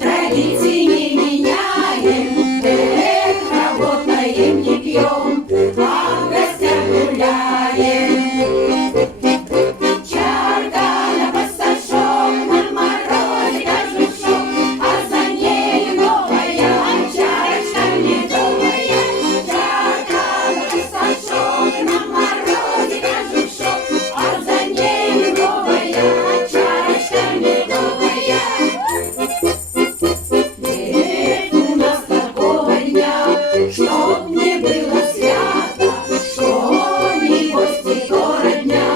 Традиции не меняем, работаем, не пьем, а в гостях гуляем. Чарка на пассажок, на морозе кожушок, а за ней новая чарочка медовая. Чарка на пассажок, на морозе кожушок, а за ней новая чарочка медовая. Чтоб не было свято, что ни гости, то родня.